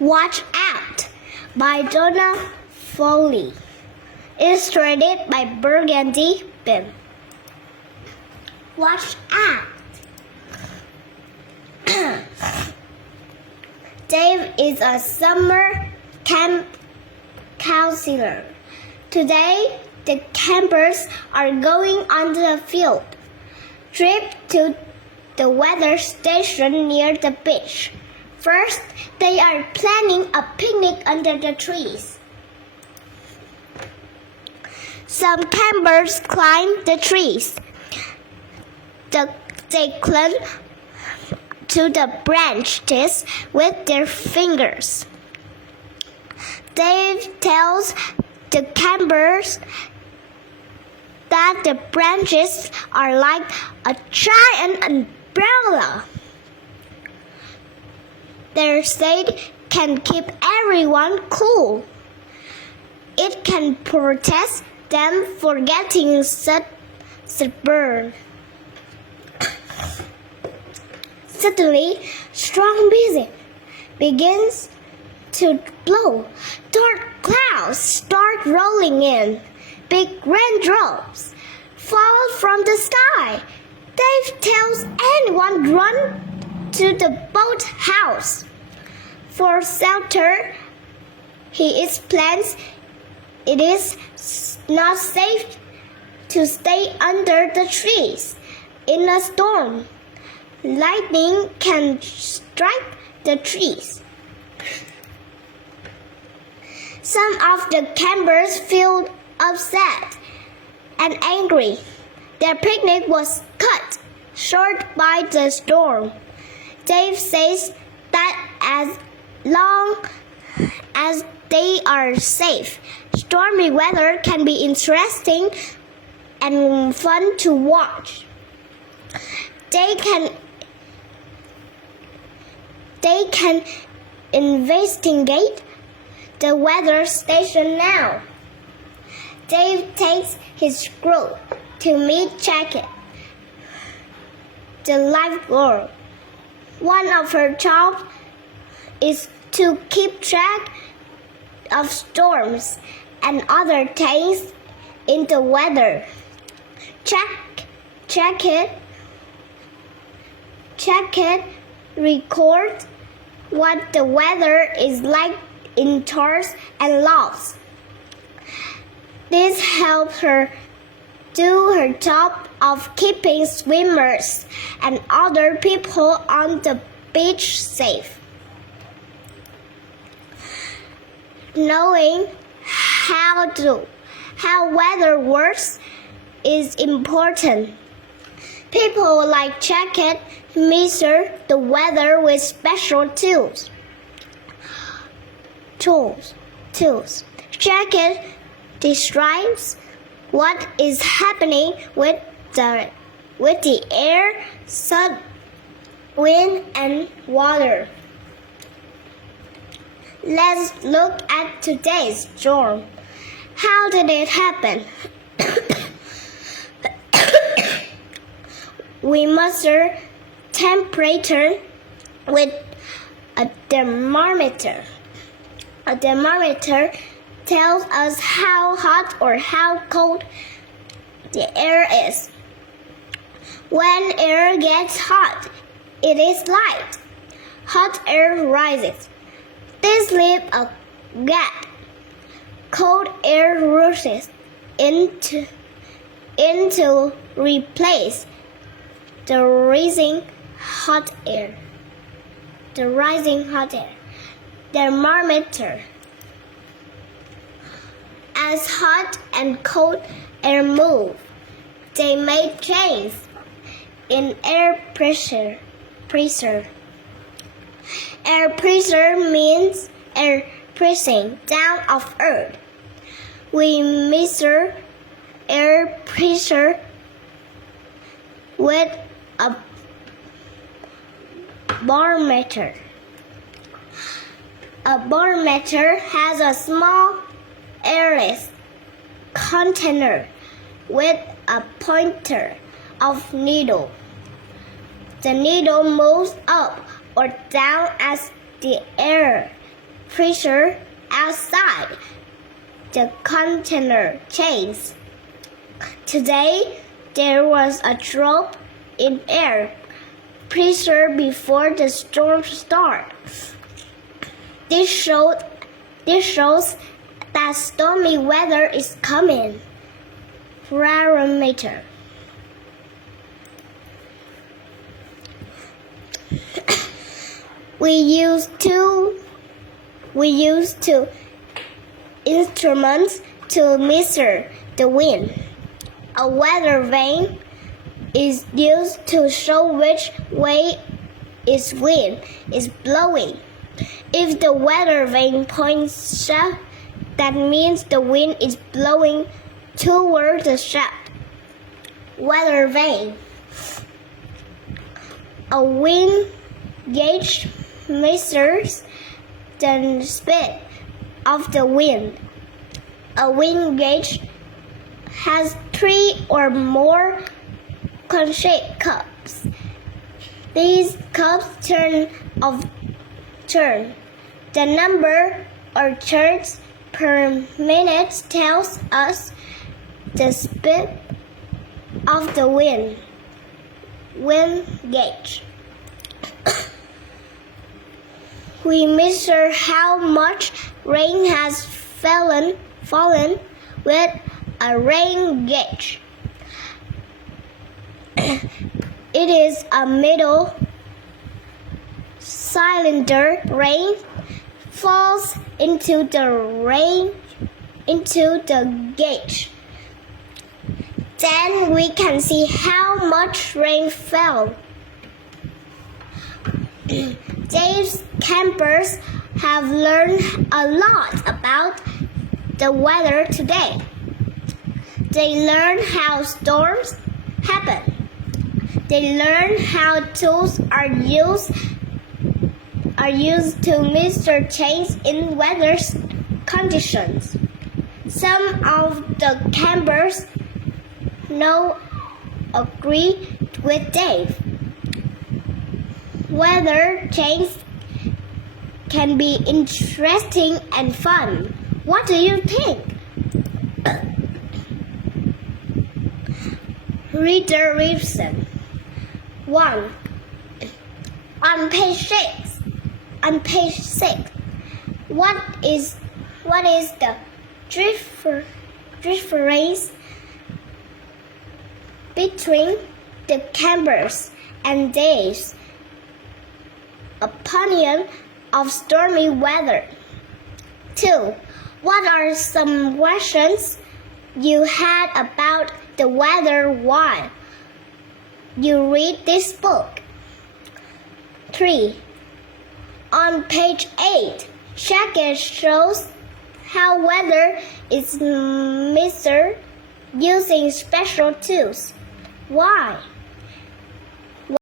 Watch Out by Donna Foley. Illustrated by Burgundy Bim. Watch out! Dave is a summer camp counselor. Today, the campers are going on the field trip to the weather station near the beach. First, they are planning a picnic under the trees. Some campers climb the trees. They cling to the branches with their fingers. Dave tells the campers that the branches are like a giant umbrella. Their shade can keep everyone cool. It can protect them from getting sunburned. Suddenly, strong breeze begins to blow. Dark clouds start rolling in. Big raindrops fall from the sky. Dave tells anyone run to the boathouse for shelter. He explains it is not safe to stay under the trees in a storm. Lightning can strike the trees. Some of the campers feel upset and angry. Their picnic was cut short by the storm. Dave says that as long as they are safe, stormy weather can be interesting and fun to watch. They can investigate the weather station now. Dave takes his group to meet Jackie, the lifeguard. One of her jobs is to keep track of storms and other things in the weather. Jackie records what the weather is like in charts and logs. This helps her do her job of keeping swimmers and other people on the beach safe. Knowing how weather works is important. People like Jackie measure the weather with special tools. Jackie describes what is happening with the air, sun, wind, and water. Let's look at today's storm. How did it happen? We measure temperature with a thermometer. A thermometer tells us how hot or how cold the air is. When air gets hot, it is light. Hot air rises. This leaves a gap. Cold air rushes into replace the rising hot air. Thermometer. As hot and cold air move, they make changes in air pressure. Air pressure means air pressing down of earth. We measure air pressure with a barometer. A barometer has a small airless container with a pointer of needle. The needle moves up or down as the air pressure outside the container chains. Today, there was a drop in air pressure before the storm started. This shows that stormy weather is coming. Barometer. We use two instruments to measure the wind. A weather vane is used to show which way its wind is blowing. If the weather vane points south, that means the wind is blowing toward the south. Weather vane. A wind gauge measures the speed of the wind. A wind gauge has 3 or more cone-shaped cups. These cups turn. The number of turns per minute tells us the speed of the wind gauge. We measure how much rain has fallen with a rain gauge. It is a metal cylinder. Rain falls into the gauge. Then we can see how much rain fell. These campers have learned a lot about the weather today. They learn how storms happen. They learn how tools are used to measure change in weather conditions. Some of the campers now agree with Dave. Weather change can be interesting and fun. What do you think? Reader Reason. 1. On page 6. What is the difference between the campers and Dave's opinion of stormy weather? 2. What are some questions you had about the weather while you read this book? 3. On page 8, Shaggy shows how weather is measured using special tools. Why?